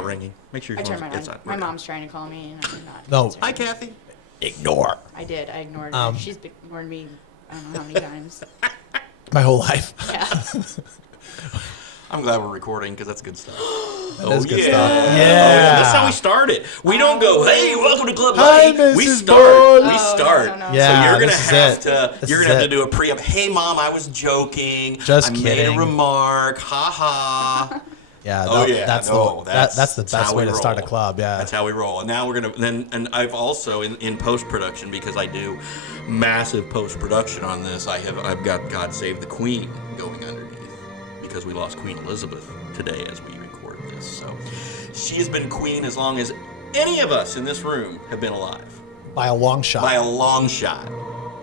not ringing. Make sure I your turned phone's mine it's on. not My ringing. mom's trying to call me, and I'm not. No. answering. Hi, Kathy. Ignore. I did. I ignored her. She's ignored me. I don't know how many times. My whole life. Yeah. I'm glad we're recording because that's good stuff. That is good yeah. stuff. Oh, Yeah. that's how we started. We don't go, hey, welcome to Club Hi, Buddy. We Mrs. start. Boyd. We Oh, start. no. Yeah, So you're gonna this is have it. to. This You're is gonna have to it. do a pre-up. Hey, Mom, I was joking. Just I made kidding. a remark. Ha ha. Yeah. Oh yeah. That's no, the that's the best how way we to start a roll. club. Yeah. That's how we roll. And now we're gonna and I've also in post production, because I do massive post production on this. I've got God Save the Queen going underneath because we lost Queen Elizabeth today as we record this. So she has been queen as long as any of us in this room have been alive, By a long shot. by a long shot.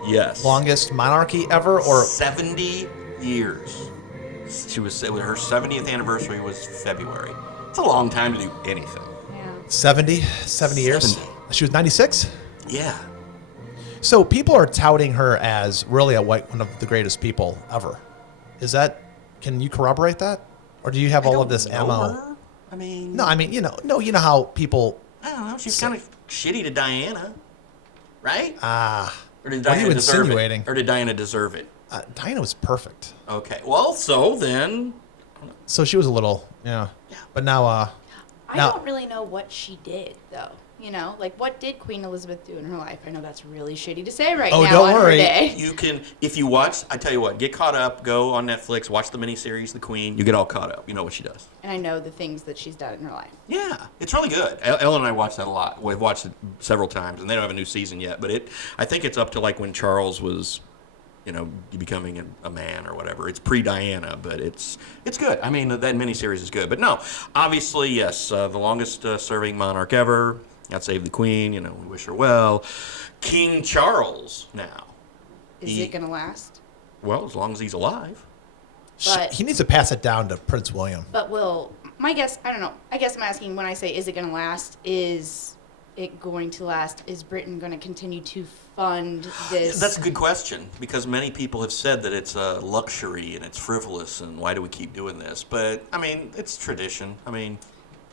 Yes. Longest monarchy ever, or 70 years. She was her 70th anniversary was February. It's a long time to do anything. Yeah. 70 years. 70. She was 96. Yeah. So people are touting her as really one of the greatest people ever. Is that? Can you corroborate that, or do you have all of this know ammo? her. I mean, No, I mean you know how people. I don't know. She's kind of shitty to Diana, right? Or did what are Diana you deserve insinuating? it? Or did Diana deserve it? Diana was perfect, Okay. Well, so then, so she was a little But now, I Now- don't really know what she did, though. You know, like what did Queen Elizabeth do in her life? I know that's really shitty to say right Oh, now don't on worry. her day. you can, if you watch, I tell you what, get caught up. Go on Netflix, watch the miniseries The Queen. You get all caught up. You know what she does. And I know the things that she's done in her life. Yeah, it's really good. Ellen and I watched that a lot. We've watched it several times, and they don't have a new season yet. But I think it's up to like when Charles was, becoming a man or whatever. It's pre-Diana, but it's good. I mean, that miniseries is good. But no, obviously, yes, the longest serving monarch ever. God save the Queen. We wish her well. King Charles now. Is it going to last? Well, as long as he's alive. But- he needs to pass it down to Prince William. But my guess, I don't know. I guess I'm asking when I say, is it going to last? Is it going to last? Is Britain going to continue to fund this? That's a good question, because many people have said that it's a luxury and it's frivolous and why do we keep doing this? But, I mean, it's tradition. I mean,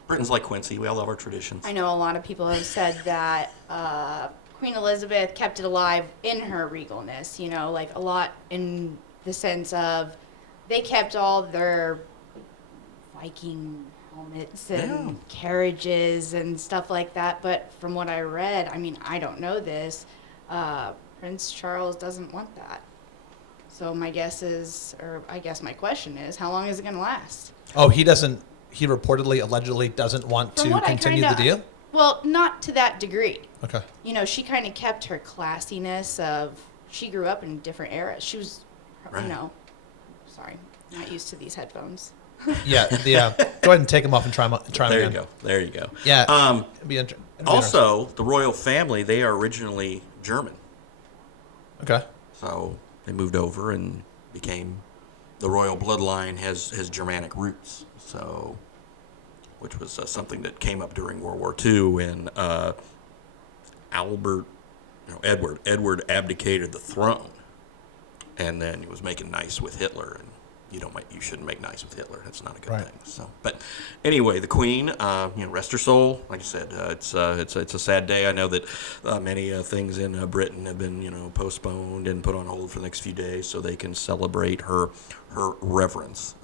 Britain's like Quincy. We all love our traditions. I know a lot of people have said that Queen Elizabeth kept it alive in her regalness, like a lot in the sense of they kept all their Viking helmets and carriages and stuff like that. But from what I read, I mean, I don't know this, Prince Charles doesn't want that. So my guess is, or I guess my question is, how long is it going to last? Oh, he doesn't. He reportedly, allegedly, doesn't want From to what I continue kinda- the deal. Well, not to that degree. Okay. She kind of kept her classiness of, she grew up in different eras. She was, Right. sorry, not used to these headphones. Yeah. Go ahead and take them off and try them There you again. go. There you go. Yeah. It'd be Also, the royal family, they are originally German. Okay. So they moved over and became, the royal bloodline has Germanic roots. So, which was something that came up during World War II, and Edward abdicated the throne, and then he was making nice with Hitler, and you shouldn't make nice with Hitler. That's not a good thing. So, but anyway, the Queen, rest her soul. Like I said, it's a sad day. I know that many things in Britain have been postponed and put on hold for the next few days so they can celebrate her reverence.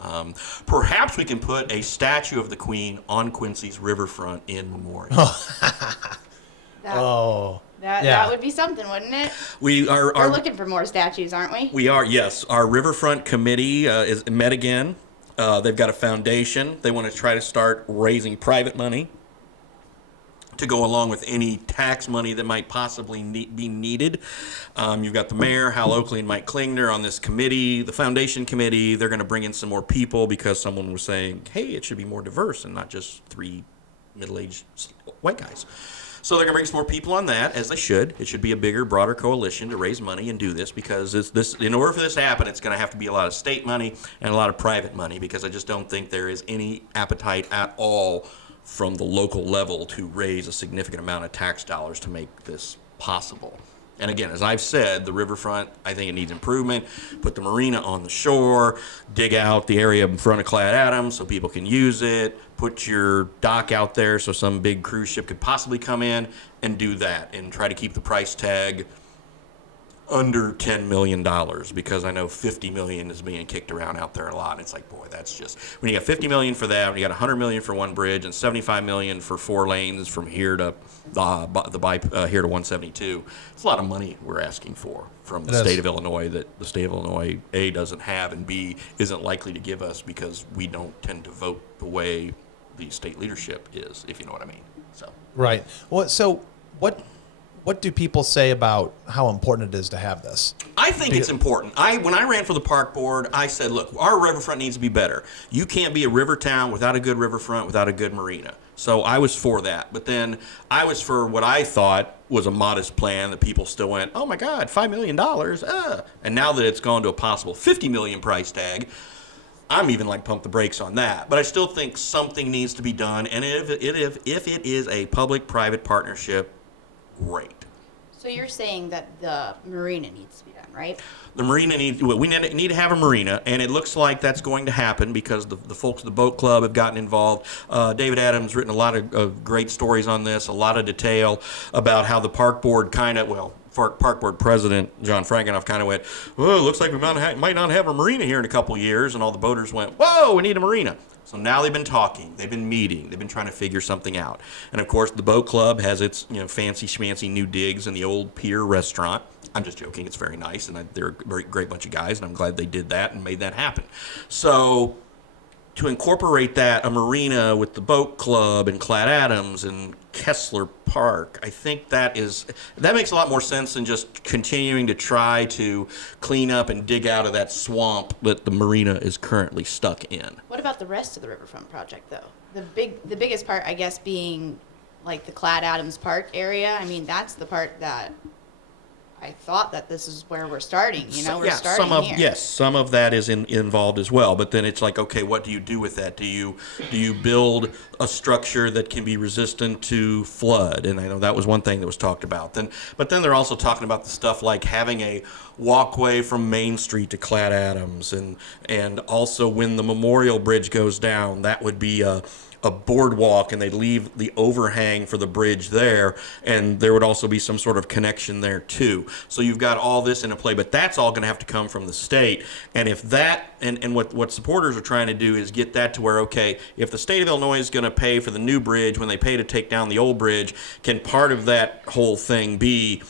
Perhaps we can put a statue of the Queen on Quincy's riverfront in memorial. That would be something, wouldn't it? We are We're looking for more statues, aren't we? We are, yes. Our riverfront committee is met again. They've got a foundation. They want to try to start raising private money to go along with any tax money that might possibly be needed. You've got the mayor, Hal Oakley, and Mike Klingner on this committee. The foundation committee, they're going to bring in some more people because someone was saying, hey, it should be more diverse and not just 3 middle-aged white guys. So they're going to bring some more people on that, as they should. It should be a bigger, broader coalition to raise money and do this, because in order for this to happen, it's going to have to be a lot of state money and a lot of private money, because I just don't think there is any appetite at all from the local level to raise a significant amount of tax dollars to make this possible. And again, as I've said, the riverfront, I think it needs improvement. Put the marina on the shore, dig out the area in front of Clad Adams so people can use it, put your dock out there so some big cruise ship could possibly come in, and do that and try to keep the price tag under $10 million, because I know $50 million is being kicked around out there a lot. It's like, boy, that's just, when you got $50 million for that, when you got $100 million for one bridge and $75 million for 4 lanes from here to here to 172, it's a lot of money we're asking for from the It is. state of Illinois that the state of Illinois, A, doesn't have, and B, isn't likely to give us because we don't tend to vote the way the state leadership is, if you know what I mean. So. Right. Well, so what do people say about how important it is to have this? I think it's important. When I ran for the park board, I said, look, our riverfront needs to be better. You can't be a river town without a good riverfront, without a good marina. So I was for that. But then I was for what I thought was a modest plan that people still went, oh my God, $5 million. And now that it's gone to a possible $50 million price tag, I'm even like pump the brakes on that. But I still think something needs to be done. And if it is a public-private partnership, great. So you're saying that the marina needs to be done, right? The marina we need to have a marina, and it looks like that's going to happen because the folks at the boat club have gotten involved. David Adams written a lot of great stories on this, a lot of detail about how the park board park board president John Frankenoff kind of went, well, it looks like we might not have a marina here in a couple years, and all the boaters went, whoa, we need a marina. So now they've been talking, they've been meeting, they've been trying to figure something out. And of course, the boat club has its fancy schmancy new digs in the old pier restaurant. I'm just joking; it's very nice, and they're a very great bunch of guys, and I'm glad they did that and made that happen. So to incorporate that, a marina with the boat club and Clad Adams and Kessler Park, I think that makes a lot more sense than just continuing to try to clean up and dig out of that swamp that the marina is currently stuck in. What about the rest of the riverfront project, though? The biggest part, I guess, being like the Clad Adams Park area. I mean, that's the part that I thought that this is where we're starting. We're starting here. Some of that is involved as well. But then it's like, okay, what do you do with that? Do you build a structure that can be resistant to flood? And I know that was one thing that was talked about. But then they're also talking about the stuff like having a walkway from Main Street to Clad Adams, and also when the Memorial Bridge goes down, that would be a boardwalk, and they'd leave the overhang for the bridge there, and there would also be some sort of connection there too. So you've got all this in a play, but that's all going to have to come from the state. And if that, and what supporters are trying to do is get that to where, okay, if the state of Illinois is going to pay for the new bridge when they pay to take down the old bridge, can part of that whole thing be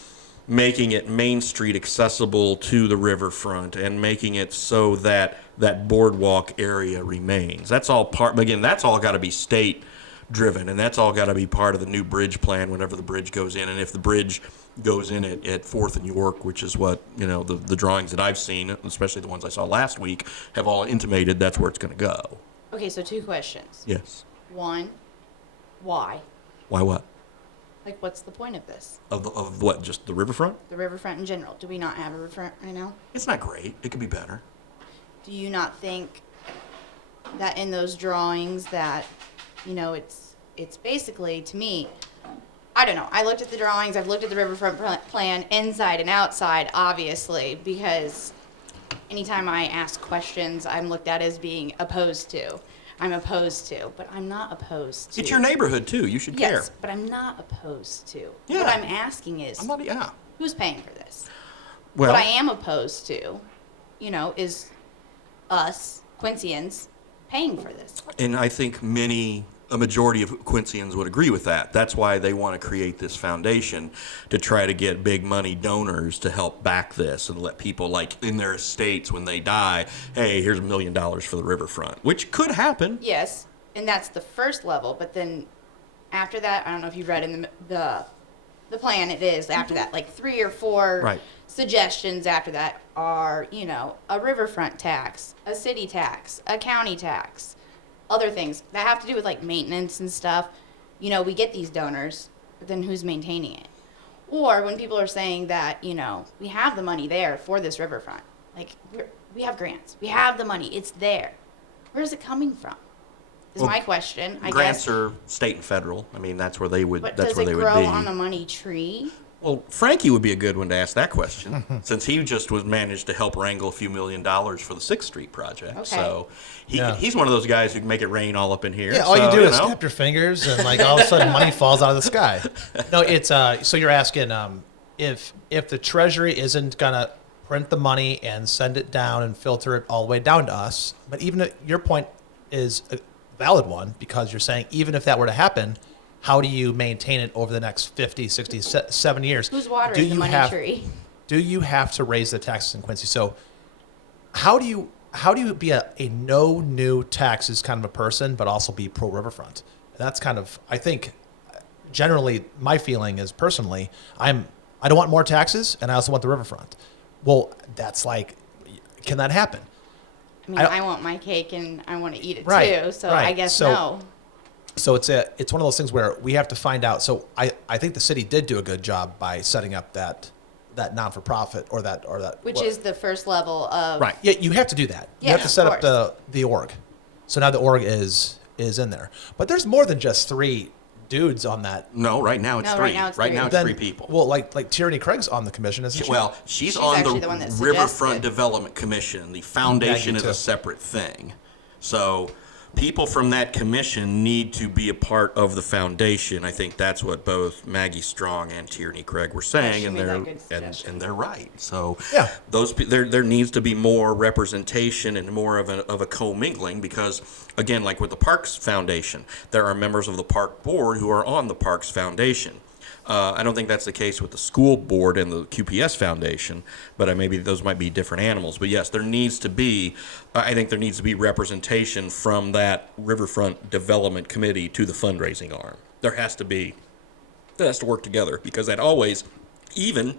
making it Main Street accessible to the riverfront and making it so that that boardwalk area remains? That's all part, again, that's all got to be state driven, and that's all got to be part of the new bridge plan whenever the bridge goes in. And if the bridge goes in at 4th and York, which is what, the drawings that I've seen, especially the ones I saw last week, have all intimated that's where it's going to go. Okay, so 2 questions. Yes. One, why? Why what? Like, what's the point of this? Of what, just the riverfront? The riverfront in general. Do we not have a riverfront right now? It's not great. It could be better. Do you not think that in those drawings that, it's basically, to me, I don't know. I looked at the drawings. I've looked at the riverfront plan inside and outside, obviously, because anytime I ask questions, I'm looked at as being opposed to. I'm opposed to, but I'm not opposed to. It's your neighborhood too. You should care. Yes, but I'm not opposed to. Yeah. What I'm asking is, Yeah. who's paying for this? Well, What I am opposed to, is us, Quincyans, paying for this. and I think a majority of Quincyans would agree with that. That's why they want to create this foundation to try to get big money donors to help back this and let people, like in their estates when they die, hey, here's $1 million for the riverfront, which could happen. Yes, and that's the first level, but then after that, I don't know if you've read in the plan, it is after that, like 3 or 4 Right. suggestions after that are, a riverfront tax, a city tax, a county tax, other things that have to do with like maintenance and stuff. We get these donors, but then who's maintaining it? Or when people are saying that, we have the money there for this riverfront, like we have grants, we have the money, it's there. Where is it coming from? Is my question. I Grants guess. are state and federal. I mean, that's where they would. But That's does where it they would grow be. on a money tree? Well, Frankie would be a good one to ask that question, since he just was managed to help wrangle a few $1 million for the 6th Street project. Okay. So Yeah. he's one of those guys who can make it rain all up in here. Yeah, all you So, do is know. snap your fingers, and like all of a sudden, money falls out of the sky. No, it's so you're asking if the Treasury isn't gonna print the money and send it down and filter it all the way down to us, but even your point is a valid one, because you're saying even if that were to happen, how do you maintain it over the next 50, 60, 70 years? Who's watering the money tree? Do you have to raise the taxes in Quincy? So how do you be a no new taxes kind of a person, but also be pro riverfront? That's kind of, I think, generally my feeling is personally, I don't want more taxes, and I also want the riverfront. Well, that's like, can that happen? I mean, I want my cake and I want to eat it Right, too. So right. I guess So- no. So it's one of those things where we have to find out. So I think the city did do a good job by setting up that non-for-profit or that Which is the first level of right. Yeah, you have to do that. You Yeah, have to set of up course. the org. So now the org is in there. But there's more than just 3 dudes on that. No, right now it's No, 3. right now it's three. Then- 3 people. Well, like Tierney Craig's on the commission, isn't she? Well, she's She's on actually the the one that suggested Riverfront it. Development Commission. The foundation Maggie, is too. a separate thing. So people from that commission need to be a part of the foundation. I think that's what both Maggie Strong and Tierney Craig were saying, she and made they're that good suggestion. and they're right. So Yeah. there needs to be more representation and more of a commingling, because again, like with the Parks Foundation, there are members of the Park Board who are on the Parks Foundation. I don't think that's the case with the school board and the QPS Foundation, but maybe those might be different animals. But yes, there needs to be, I think there needs to be representation from that Riverfront Development Committee to the fundraising arm. There has to be, that has to work together, because that always, even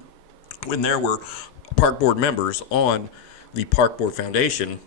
when there were park board members on the Park Board Foundation,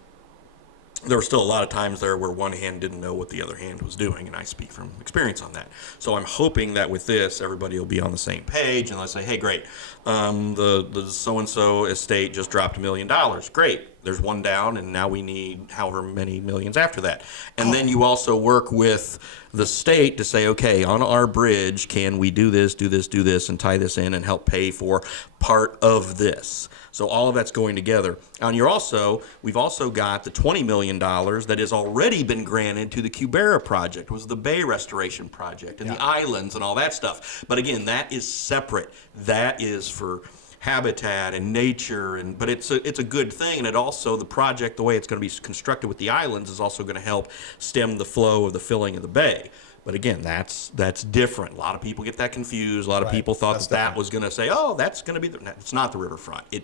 there were still a lot of times there where one hand didn't know what the other hand was doing, and I speak from experience on that. So I'm hoping that with this, everybody will be on the same page, and let's say, hey, great, the so-and-so estate just dropped $1 million. Great, there's one down, and now we need however many millions after that. And then you also work with the state to say, okay, on our bridge, can we do this, and tie this in and help pay for part of this? So all of that's going together. And we've also got the $20 million that has already been granted to the Cubera project, was the Bay Restoration Project, and the islands and all that stuff. But again, that is separate. That is for habitat and nature, but it's a good thing. And it also, the project, the way it's going to be constructed with the islands, is also going to help stem the flow of the filling of the bay. But again, that's different. A lot of people get that confused. A lot of Right. people thought That's that different. was going to say, oh, that's going to be it's not the riverfront. It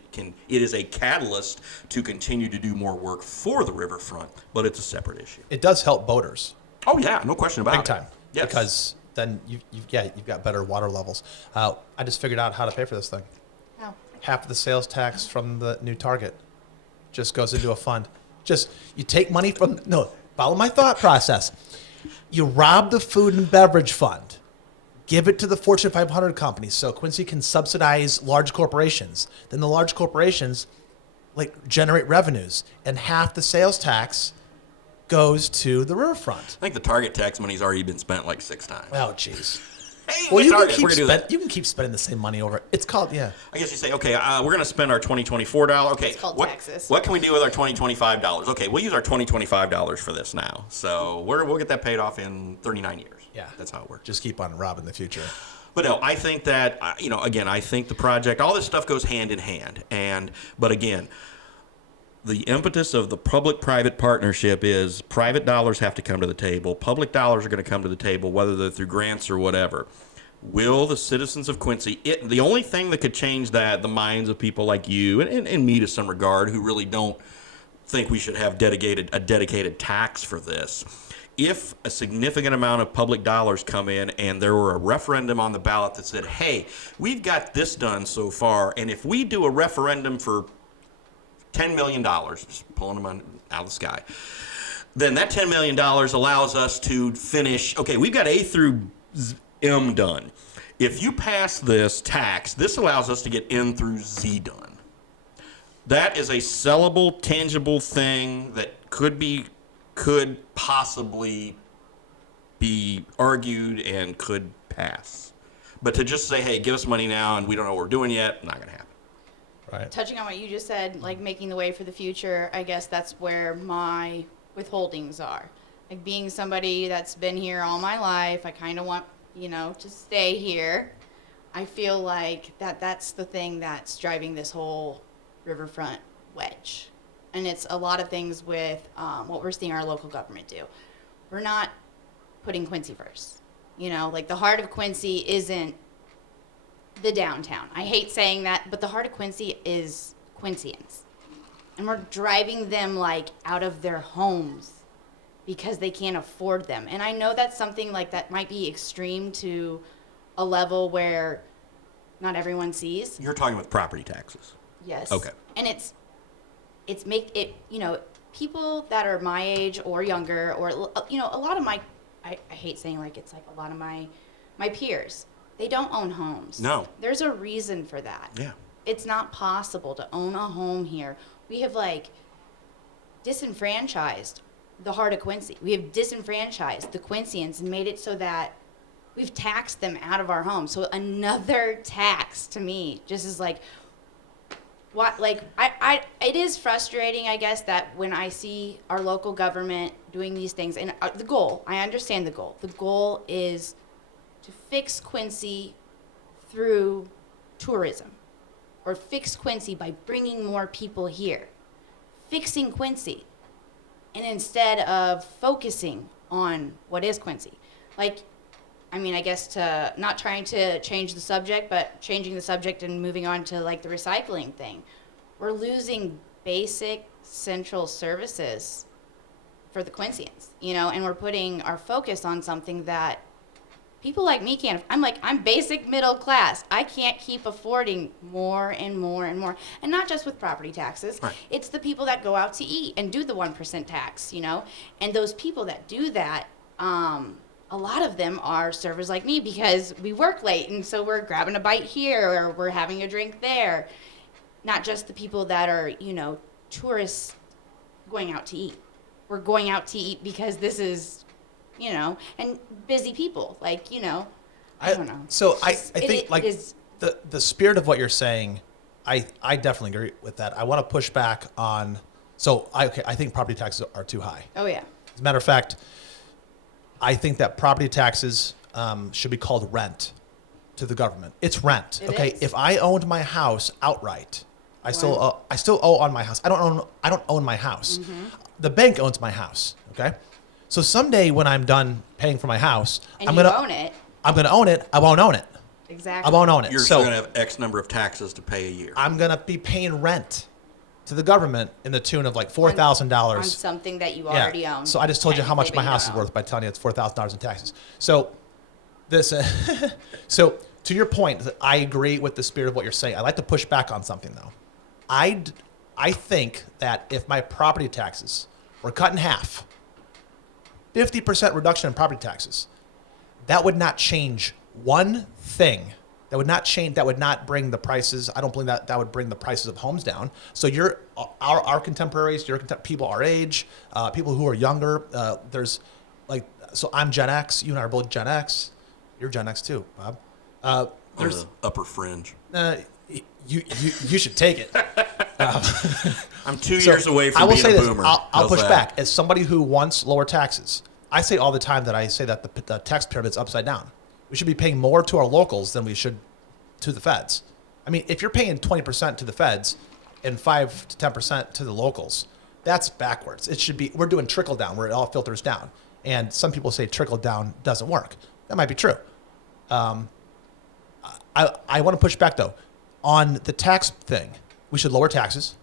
is a catalyst to continue to do more work for the riverfront, but it's a separate issue. It does help boaters Oh yeah, no question about big it. time. Yes. Because then you've got better water levels. I just figured out how to pay for this thing. How? Half of the sales tax from the new Target just goes into a fund. Just, you take money from, no, follow my thought process. You rob the food and beverage fund, give it to the Fortune 500 companies so Quincy can subsidize large corporations. Then the large corporations generate revenues, and half the sales tax goes to the riverfront. I think the Target tax money's already been spent like 6 times. Oh, jeez. Hey, Well, you can Target, keep we're gonna do that. you can keep spending the same money over. It's called, yeah. I guess you say, okay, we're going to spend our $2024. Okay, It's called what, taxes. what can we do with our $2025? Okay, we'll use our $2025 for this now. So we'll get that paid off in 39 years. Yeah. That's how it works. Just keep on robbing the future. But no, I think that, again, I think the project, all this stuff goes hand in hand. But again, the impetus of the public-private partnership is private dollars have to come to the table. Public dollars are going to come to the table, whether they're through grants or whatever. Will the citizens of Quincy, the only thing that could change that, the minds of people like you and me to some regard, who really don't think we should have a dedicated tax for this, if a significant amount of public dollars come in and there were a referendum on the ballot that said, hey, we've got this done so far, and if we do a referendum for $10 million, just pulling them out of the sky, then that $10 million allows us to finish, okay, we've got A through M done. If you pass this tax, this allows us to get N through Z done. That is a sellable, tangible thing that could possibly be argued and could pass. But to just say, hey, give us money now and we don't know what we're doing yet, not going to happen. Right. Touching on what you just said, like making the way for the future, I guess that's where my withholdings are. Like being somebody that's been here all my life, I kind of want, to stay here. I feel like that's the thing that's driving this whole riverfront wedge. And it's a lot of things with what we're seeing our local government do. We're not putting Quincy first. Like the heart of Quincy isn't the downtown. I hate saying that, but the heart of Quincy is Quincyans. And we're driving them like out of their homes because they can't afford them. And I know that's something like that might be extreme to a level where not everyone sees. You're talking with property taxes. Yes. Okay. And it's make it, people that are my age or younger or, a lot of I hate saying like it's like a lot of my peers, they don't own homes. No. There's a reason for that. Yeah. It's not possible to own a home here. We have like disenfranchised the heart of Quincy. We have disenfranchised the Quincyans and made it so that we've taxed them out of our homes. So another tax to me just is like, what, like, it is frustrating, I guess, that when I see our local government doing these things, and the goal, I understand the goal. The goal is to fix Quincy through tourism, or fix Quincy by bringing more people here. Fixing Quincy, and instead of focusing on what is Quincy. Like, I guess to not trying to change the subject, but changing the subject and moving on to like the recycling thing. We're losing basic central services for the Quincyans, and we're putting our focus on something that people like me can't. I'm basic middle class. I can't keep affording more and more and more. And not just with property taxes. Right. It's the people that go out to eat and do the 1% tax, And those people that do that, a lot of them are servers like me because we work late and so we're grabbing a bite here or we're having a drink there. Not just the people that are, tourists going out to eat. We're going out to eat because this is, and busy people, like, I don't know. So I It's- think it like is- the spirit of what you're saying, I definitely agree with that. I want to push back on. So I think property taxes are too high. Oh yeah. As a matter of fact, I think that property taxes should be called rent to the government. It's rent. It Okay. is. If I owned my house outright, I still owe on my house. I don't own my house. Mm-hmm. The bank owns my house. Okay. So someday when I'm done paying for my house, And I'm you gonna own it. I'm gonna own it. I won't own it. Exactly. I won't own it. You're so still going to have X number of taxes to pay a year. I'm gonna be paying rent to the government in the tune of like On $4,000. something that you already own. So I just told you how much technically, my but house you is don't worth by telling you it's $4,000 in taxes. So this, so to your point, I agree with the spirit of what you're saying. I like to push back on something though. I think that if my property taxes were cut in half, 50% reduction in property taxes, that would not change one thing. That would not change. That would not bring the prices. I don't believe that would bring the prices of homes down. So our contemporaries, people our age, people who are younger. There's like, so I'm Gen X. You and I are both Gen X. You're Gen X too, Bob. On There's the upper fringe. you should take it. I'm 2 So, years away from I will being say a this. boomer. I'll How's push that? back. As somebody who wants lower taxes, I say all the time that the tax pyramid's upside down. We should be paying more to our locals than we should to the feds. I mean, if you're paying 20% to the feds and 5 to 10% to the locals, that's backwards. It should be, we're doing trickle down where it all filters down. And some people say trickle down doesn't work. That might be true. I want to push back though on the tax thing. We should lower taxes,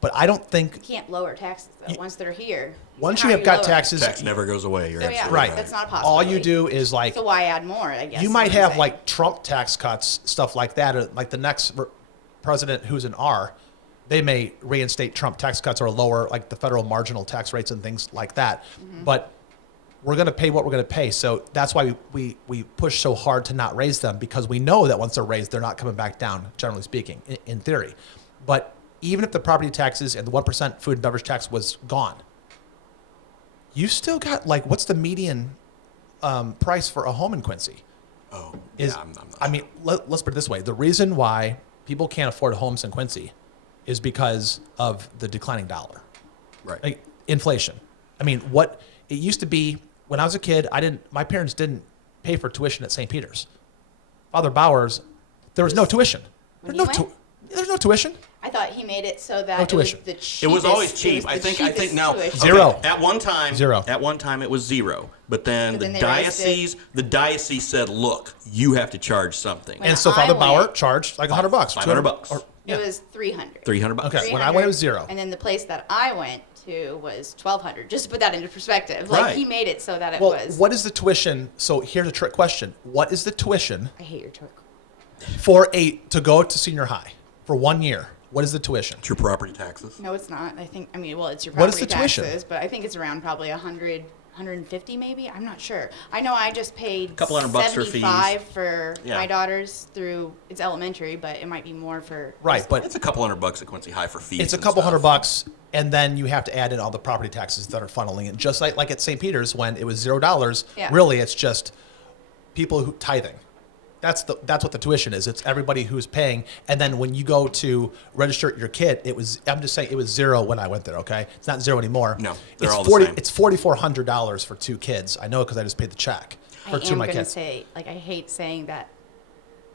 but I don't think You can't lower taxes though. Once they're here. once how you have do got lower it? taxes, Tax never goes away. You're So, yeah, absolutely right. That's not a all possibility. you do is like So why add more? I guess you is might what I'm have saying. like Trump tax cuts, stuff like that, or like the next president who's an R, they may reinstate Trump tax cuts or lower like the federal marginal tax rates and things like that. Mm-hmm. But we're going to pay what we're going to pay. So that's why we push so hard to not raise them, because we know that once they're raised, they're not coming back down, generally speaking, in theory. But even if the property taxes and the 1% food and beverage tax was gone, you still got like, what's the median price for a home in Quincy? Oh, Is yeah, I'm not I mean, let's put it this way: the reason why people can't afford homes in Quincy is because of the declining dollar, right. like inflation. I mean, what it used to be when I was a kid, my parents didn't pay for tuition at St. Peter's. Father Bowers, there was no tuition. When There's you went? there's no tuition. I thought he made it so that No it was tuition. the cheapest. It was always it cheap. was I the think cheapest now tuition. Zero. At one time, Zero. At one time, it was zero. But then But then the they raised diocese said, "Look, you have to charge something." When And so I Father Bauer went- charged like $100, $500. or- yeah. It was 300. $300. Okay. When I went, it was zero. And then the place that I went to was 1,200. Just to put that into perspective, Right. like he made it so that it Well, was. what is the tuition? So here's a trick question: what is the tuition I hate your trick. to go to senior high for 1 year? What is the tuition? It's your property taxes. No, it's not. I mean, well, it's your What is property the tuition? taxes, but I think it's around probably 100, 150 maybe. I'm not sure. I know I just paid Couple $100 for fees. 75 for Yeah. my daughters through. It's elementary, but it might be more for. Right, but It's a couple $100 at Quincy High for fees. it's a and couple stuff. $100, and then you have to add in all the property taxes that are funneling in. Just like at St. Peter's when it was $0. Yeah. Really, it's just people who tithing. That's what the tuition is. It's everybody who's paying. And then when you go to register your kid, I'm just saying it was zero when I went there. Okay, it's not zero anymore. No, they're it's all the same. It's $4,400 for 2 kids. I know because I just paid the check for I 2 am of my gonna kids. say, like, I hate saying that,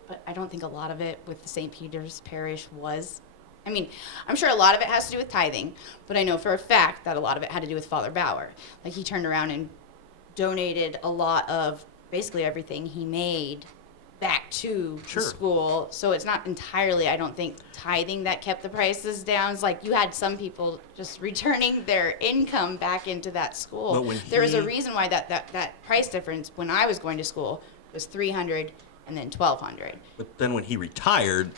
but I don't think a lot of it with the St. Peter's Parish was. I mean, I'm sure a lot of it has to do with tithing, but I know for a fact that a lot of it had to do with Father Bauer. Like, he turned around and donated a lot of basically everything he made back to Sure. the school. So it's not entirely, I don't think, tithing that kept the prices down. It's like you had some people just returning their income back into that school. But when There was a he- reason why that price difference when I was going to school was 300 and then 1,200. But then when he retired,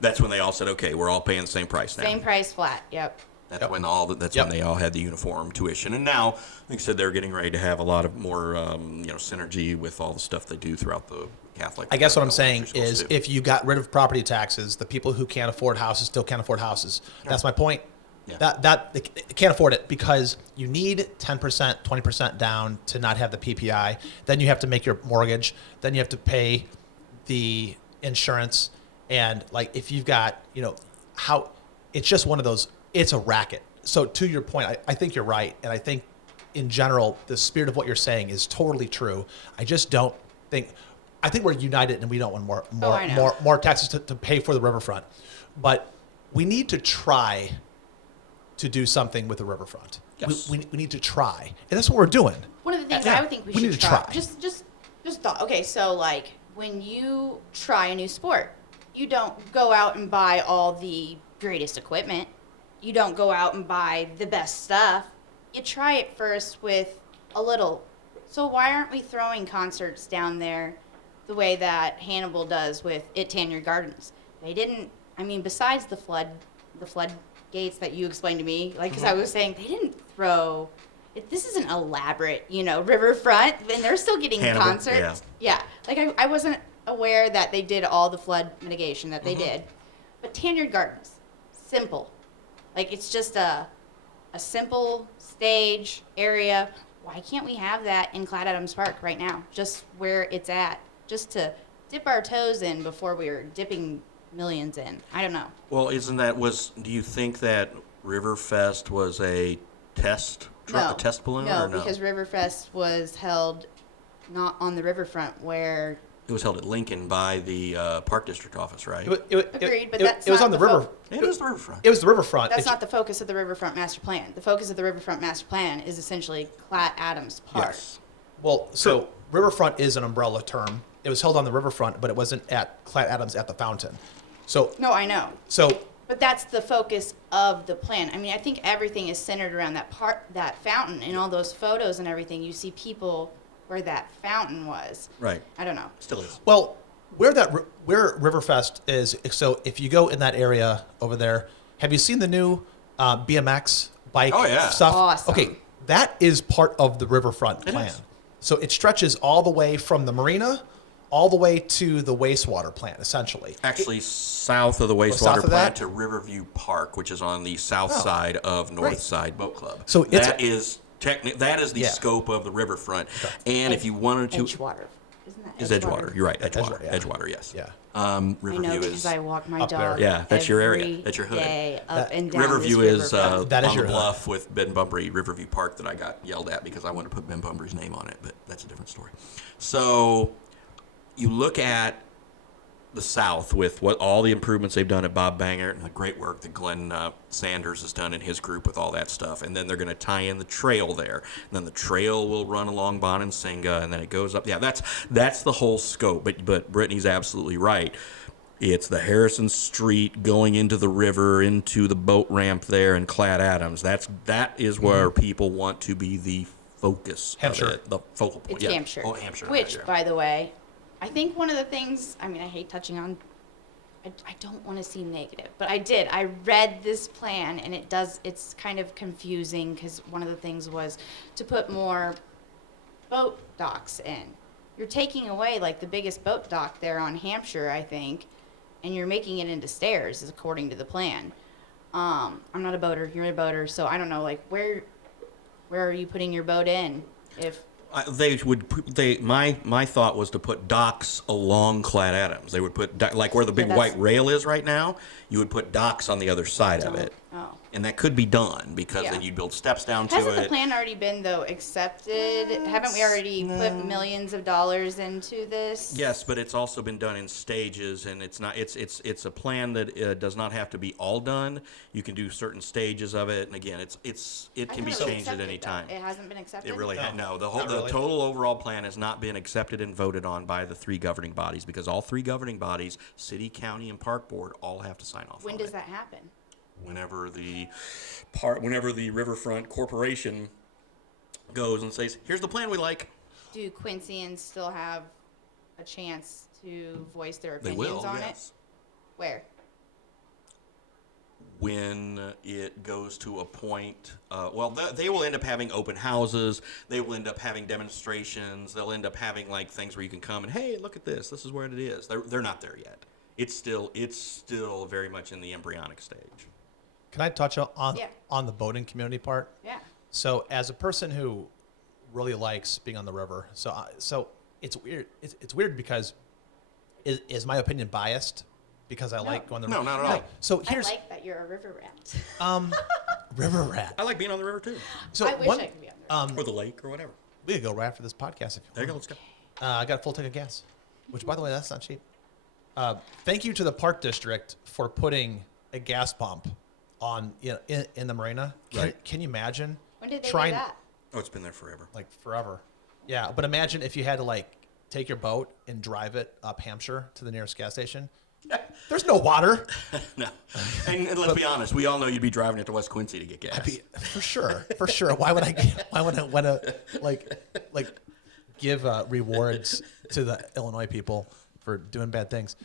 that's when they all said, "Okay, we're all paying the same price now." Same price flat. Yep. That's Yep. when Yep. when they all had the uniform tuition, and now, like I said, they're getting ready to have a lot of more, synergy with all the stuff they do throughout the Catholic. I guess what I'm saying elementary schools, is too. if you got rid of property taxes, the people who can't afford houses still can't afford houses. That's my point. Yeah. They can't afford it because you need 10%, 20% down to not have the PPI. Then you have to make your mortgage. Then you have to pay the insurance. And like if you've got, how it's just one of those, it's a racket. So to your point, I think you're right. And I think in general, the spirit of what you're saying is totally true. I just don't think, I think we're united and we don't want I know. more taxes to pay for the riverfront. But we need to try to do something with the riverfront. Yes. We need to try. And that's what we're doing. One of the things Yeah, I would think we we should need to try. try. Just thought. Okay, so like when you try a new sport, you don't go out and buy all the greatest equipment. You don't go out and buy the best stuff. You try it first with a little. So why aren't we throwing concerts down there the way that Hannibal does with It Tanyard Gardens? They didn't. I mean, besides the floodgates that you explained to me, like because I was saying they didn't throw. This isn't elaborate, riverfront, and they're still getting Hannibal, concerts. Yeah, like I wasn't aware that they did all the flood mitigation that they Mm-hmm. did, but Tanyard Gardens, simple, like it's just a simple stage area. Why can't we have that in Clyde Adams Park right now, just where it's at, just to dip our toes in before we were dipping millions in? I don't know. Well, do you think that Riverfest was a test balloon No, or no? because Riverfest was held not on the riverfront where. It was held at Lincoln by the Park District office, right? Agreed, but that's it was not on the the river. It is the riverfront. It was the riverfront. That's It's- not the focus of the Riverfront Master Plan. The focus of the Riverfront Master Plan is essentially Clat Adams Park. Yes. Well, so riverfront is an umbrella term. It was held on the riverfront, but it wasn't at Clat Adams at the fountain. So, No, I know. so But that's the focus of the plan. I mean, I think everything is centered around that fountain, and all those photos and everything. You see people where that fountain was. Right. I don't know. Still is. well, where Riverfest is. So if you go in that area over there, have you seen the new BMX bike Oh, yeah. stuff? Awesome. Okay, that is part of the riverfront It plan. is. So it stretches all the way from the marina, all the way to the wastewater plant, essentially. Actually, south of the south wastewater of plant that? to Riverview Park, which is on the south Oh, side of great. Northside Boat Club. So it's that is the Yeah. scope of the riverfront. And if you wanted to, Edgewater. isn't that Is Edgewater. You're right, Edgewater. Edgewater, yeah. Edgewater, yes. Yeah. I Riverview know is... because I walk my up there. dog. Yeah, that's your area. every That's your hood. day up That- and down Riverview this is riverfront. That is on your the hood. bluff with Ben Bumbry, Riverview Park, that I got yelled at because I wanted to put Ben Bumbry's name on it, but that's a different story. So you look at the South with what all the improvements they've done at Bob Banger and the great work that Glenn Sanders has done in his group with all that stuff, and then they're going to tie in the trail there, and then the trail will run along Bonansinga, and then it goes up. Yeah, that's the whole scope. But Brittany's absolutely right. It's the Harrison Street going into the river, into the boat ramp there, and Clad Adams. That is where people want to be the focus Hampshire. of it, the focal point. It's Yeah. Hampshire. Oh, Hampshire. Which, yeah. by the way, I think one of the things, I mean, I hate touching on, I don't want to seem negative, but I read this plan and it's kind of confusing because one of the things was to put more boat docks in. You're taking away like the biggest boat dock there on Hampshire, I think, and you're making it into stairs according to the plan. I'm not a boater, you're a boater, so I don't know, like where are you putting your boat in if My thought was to put docks along Clad Adams. They would put like where the big that's- white rail is right now. You would put docks on the other side of it, Oh. and that could be done because Yeah. then you'd build steps down to Hasn't the it. plan already been though accepted? Haven't we already put millions of dollars into this? Yes, but it's also been done in stages, and it's not. It's a plan that does not have to be all done. You can do certain stages of it, and again, it I can be thought it was changed at accepted, any though. time. It hasn't been accepted. It really No, no. The not really. total overall plan has not been accepted and voted on by the three governing bodies because all three governing bodies, city, county, and park board, all have to sign off. When on does it. that happen? Whenever the Riverfront Corporation goes and says, "Here's the plan we like," Do Quincyans still have a chance to voice their they opinions will. on Yes. it? Where? When it goes to a point, they will end up having open houses. They will end up having demonstrations. They'll end up having like things where you can come and, hey, look at this. This is where it is. They're not there yet. It's still very much in the embryonic stage. Can I touch on Yeah. on the boating community part? Yeah. So, as a person who really likes being on the river, so it's weird. It's weird because is my opinion biased because I like going on the No, river? not at all. So I here's like that you're a river rat. river rat. I like being on the river too, So I wish I could be on there. or the lake, or whatever. we could go right after this podcast if you There you go. want. Let's go. I got a full tank of gas, which, by the way, that's not cheap. Thank you to the park district for putting a gas pump on in the marina. Right. Can you imagine? When did they trying do that? Oh, it's been there forever. like forever? Yeah, but imagine if you had to like take your boat and drive it up Hampshire to the nearest gas station. There's no water. No, and let's be honest. We all know you'd be driving it to West Quincy to get gas. For sure. Why would I want to like give rewards to the Illinois people for doing bad things?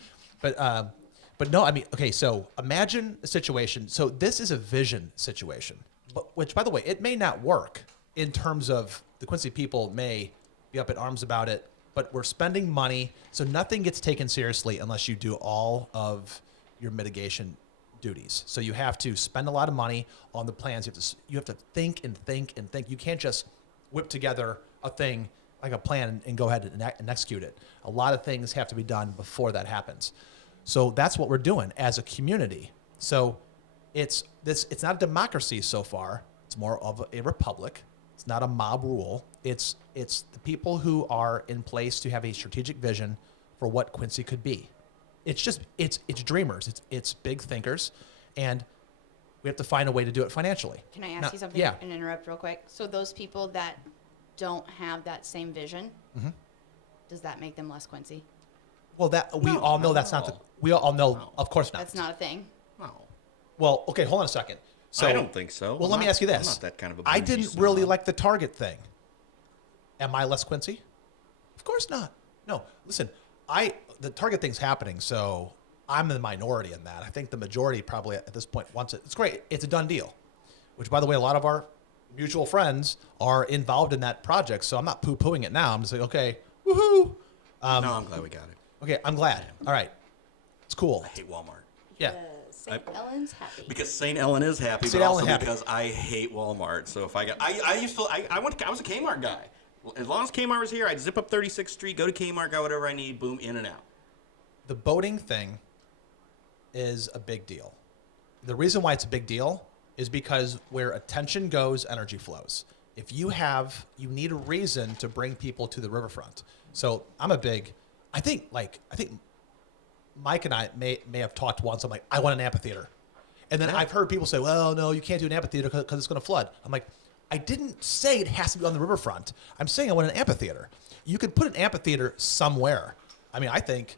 But no, I mean, okay. So imagine a situation. So this is a vision situation, which, by the way, it may not work in terms of the Quincy people may be up in arms about it. But we're spending money, so nothing gets taken seriously unless you do all of your mitigation duties. So you have to spend a lot of money on the plans. You have to think and think and think. You can't just whip together a thing like a plan and go ahead and execute it. A lot of things have to be done before that happens. So that's what we're doing as a community. So it's not a democracy so far. It's more of a republic. It's not a mob rule. It's the people who are in place to have a strategic vision for what Quincy could be. It's dreamers. It's big thinkers, and we have to find a way to do it financially. Can I ask Now- you something Yeah. and interrupt real quick? So those people that don't have that same vision, does that make them less Quincy? Well, we No, all know not that's at not the. all. We all know, No. of course not. That's not a thing. No, Well, okay, hold on a second. So I don't think so. Well, I'm let me not- ask you I'm this. not that kind of a I bougie didn't son. really like the Target thing. Am I less Quincy? Of course not. No, listen, the Target thing's happening, so I'm in the minority in that. I think the majority probably at this point wants it. It's great. It's a done deal. Which, by the way, a lot of our mutual friends are involved in that project, so I'm not poo-pooing it now. I'm just like, okay, woohoo. No, I'm glad we got it. Okay, I'm glad. All right, it's cool. I hate Walmart Yeah. St. Ellen's happy. because St. Ellen is happy, St. but Ellen also happy. because I hate Walmart. So if I was a Kmart guy. As long as Kmart was here, I'd zip up 36th Street, go to Kmart, got whatever I need, boom, in and out. The boating thing is a big deal. The reason why it's a big deal is because where attention goes, energy flows. If you need a reason to bring people to the riverfront. So I think Mike and I may have talked once. I'm like, I want an amphitheater. And then Yeah. I've heard people say, well, no, you can't do an amphitheater because it's going to flood. I'm like, I didn't say it has to be on the riverfront. I'm saying I want an amphitheater. You can put an amphitheater somewhere. I mean, I think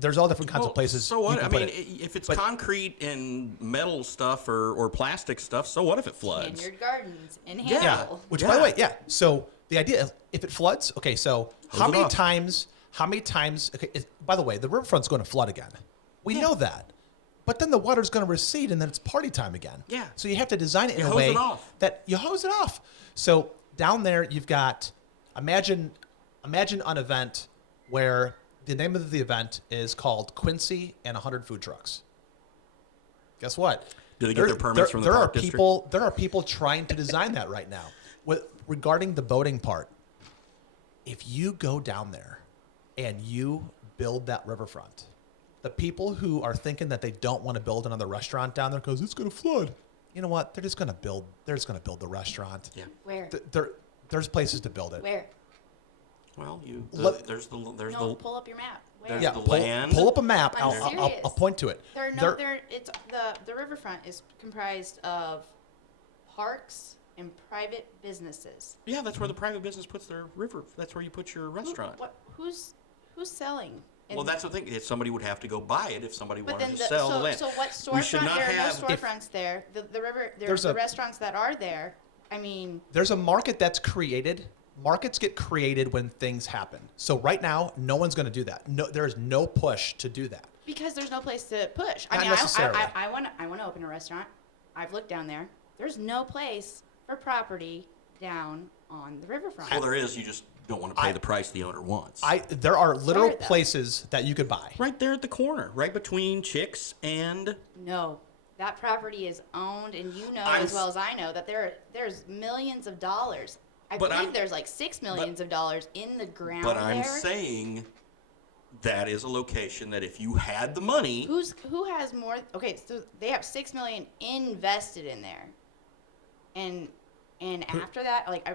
there's all different kinds of places. So what? you can I put mean, it. if it's But- concrete and metal stuff or plastic stuff, so what if it floods? Vineyard Gardens in Yeah. Yeah. Hannibal. Which, Yeah. by the way, yeah. So the idea is, if it floods, okay. So how it many off. times? How many times? Okay. By the way, the riverfront's going to flood again. We know that. But then the water's going to recede, and then it's party time again. Yeah. So you have to design it in a hose way it off. that you hose it off. So down there, you've got imagine an event where the name of the event is called Quincy and 100 food trucks. Guess what? Do they get their permits from the park district? There are people trying to design that right now. Regarding the boating part, if you go down there and you build that riverfront, the people who are thinking that they don't want to build another restaurant down there because it's going to flood, you know what? They're just going to build. They're just going to build the restaurant. Yeah. Where? There's places to build it. Where? Well, Let- there's No, the pull up your map. Where? There's Yeah, the pull, land. pull up a map. I'm serious. I'll point to it. It's the riverfront is comprised of parks and private businesses. Yeah, that's where the private business puts their river. That's where you put your restaurant. Who's selling? And- Well, that's the thing. Somebody would have to go buy it if somebody But wanted then to sell the so land. so what We should storefront? not There are no have. storefronts there. There's The a- restaurants that are there. I mean, There's a market that's created. Markets get created when things happen. So right now, no one's going to do that. No, there's no push to do that. because there's no place to push. I Not mean, necessarily. I want to open a restaurant. I've looked down there. There's no place for property down on the riverfront. Well, there is. You just don't want to pay I- the price the owner wants. There are literal Where, though? places that you could buy. right there at the corner, right between Chicks and. No, that property is owned, and you know I'm as well as I know that there's millions of dollars. I But believe I'm- there's like $6 million of dollars in the ground But I'm there. saying that is a location that if you had the money, Who has more? Okay, so they have $6 million invested in there, and after that, like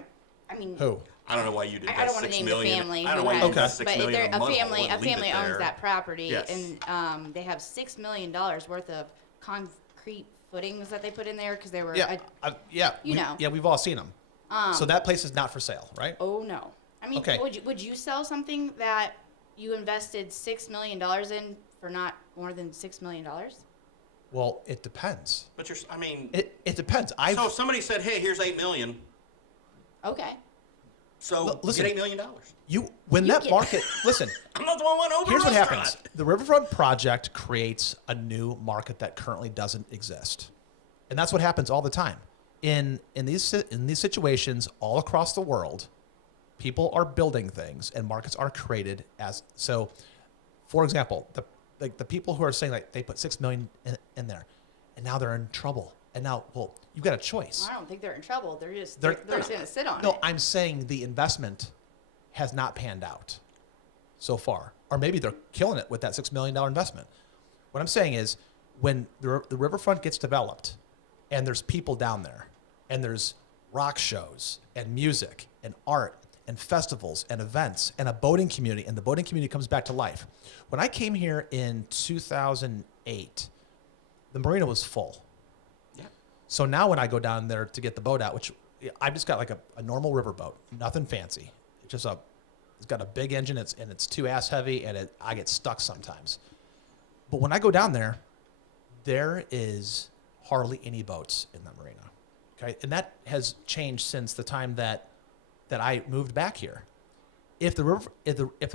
I mean, Who? I don't know why you did. I don't want to name the family. I don't who know why you has, did Okay. $6 but million they're- in a mud hole a and leave family it owns there. that property, Yes. and they have $6 million worth of concrete footings that they put in there because they were. Yeah, You know. Yeah, we've all seen them. So that place is not for sale, right? Oh no! I mean, Okay. would you sell something that you invested $6 million in for not more than $6 million? Well, it depends. But I mean, It depends. so if somebody said, "Hey, here's $8 million," Okay. so Listen. get $8 million. when You that get- market listen. I'm not the one who went over Here's a what restaurant. happens. The Riverfront project creates a new market that currently doesn't exist. And that's what happens all the time. In these situations all across the world, people are building things and markets are created as so. For example, the people who are saying like they put 6 million in there and now they're in trouble. And now, well, you've got a choice. I don't think they're in trouble. They're just They're- they're just gonna sit on No, it. I'm saying the investment has not panned out so far. Or maybe they're killing it with that $6 million investment. What I'm saying is when the riverfront gets developed and there's people down there and there's rock shows and music and art and festivals and events and a boating community and the boating community comes back to life. When I came here in 2008, the marina was full. Yeah. So now when I go down there to get the boat out, which I've just got like a normal river boat, nothing fancy. It's got a big engine, it's too ass heavy, and I get stuck sometimes. But when I go down there, there is hardly any boats in the marina. Okay, and that has changed since the time that I moved back here. If the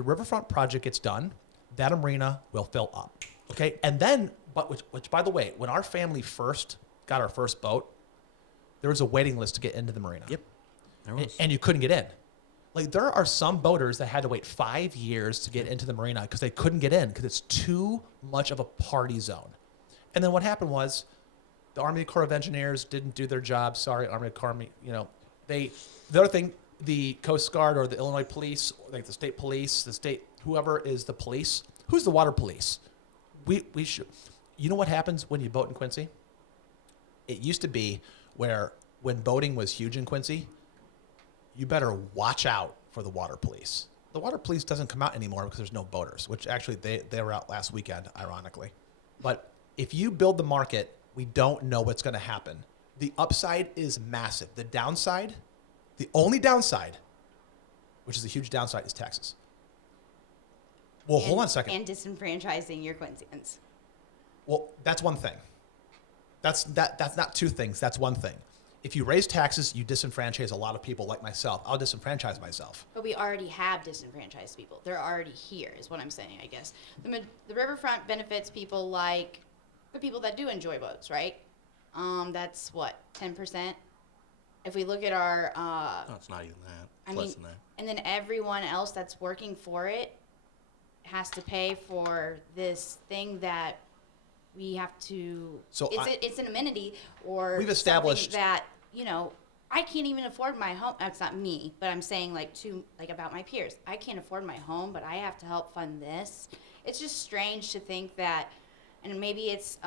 riverfront project gets done, that marina will fill up. Okay, and then which by the way, when our family first got our first boat, there was a waiting list to get into the marina. Yep. There was. And you couldn't get in. Like there are some boaters that had to wait 5 years to get into the marina because they couldn't get in because it's too much of a party zone. And then what happened was the Army Corps of Engineers didn't do their job. Sorry, Army Corps. The other thing, the Coast Guard or the Illinois police, like the state police, the state, whoever is the police, who's the water police? We should, you know what happens when you boat in Quincy? It used to be where when boating was huge in Quincy, you better watch out for the water police. The water police doesn't come out anymore because there's no boaters, which actually they were out last weekend, ironically. But if you build the market, we don't know what's going to happen. The upside is massive. The downside, the only downside, which is a huge downside, is taxes. Well, hold on a second. And disenfranchising your Quincyans. Well, that's one thing. That's not two things. That's one thing. If you raise taxes, you disenfranchise a lot of people like myself. I'll disenfranchise myself. But we already have disenfranchised people. They're already here, is what I'm saying, I guess. The riverfront benefits people like the people that do enjoy boats, right? That's what, 10%? If we look at our, No, it's not even that. It's I less mean, than that. and then everyone else that's working for it has to pay for this thing that we have to. So it's an amenity or We've established- something that, you know, I can't even afford my home. That's not me, but I'm saying like about my peers. I can't afford my home, but I have to help fund this. It's just strange to think that, and maybe it's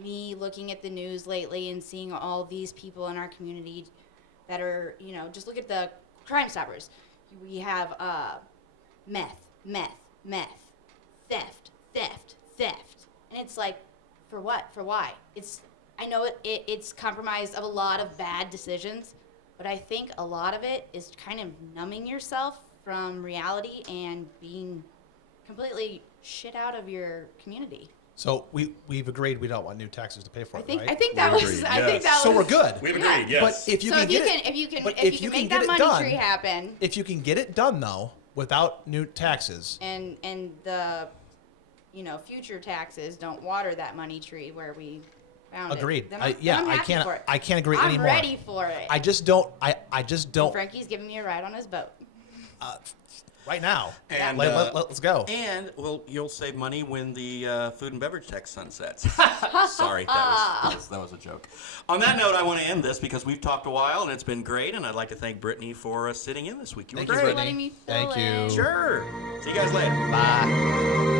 me looking at the news lately and seeing all these people in our community that are, you know, just look at the Crime Stoppers. We have meth, theft. And it's like, for what? For why? I know it's compromised of a lot of bad decisions, but I think a lot of it is kind of numbing yourself from reality and being completely shit out of your community. So we've agreed we don't want new taxes to pay for it, right? I think that We've was. agreed, I think yes. that So was. we're good. We've Yeah. agreed, yes. But if you So can if you get can, it, if you can, but if you can make get that it money done- tree happen, if you can get it done though, without new taxes, and the, you know, future taxes don't water that money tree where we found agreed. it. Then I then I'm happy for it. can't agree I'm anymore. ready for it. I just don't Frankie's giving me a ride on his boat. right now. And, Let's go. And, well, you'll save money when the food and beverage tax sunsets. Sorry, that was a joke. On that note, I want to end this because we've talked a while and it's been great, and I'd like to thank Brittany for sitting in this week. You were Thank you, great. Brittany. Letting me fill Thank you. in. Sure. See you guys later. Bye.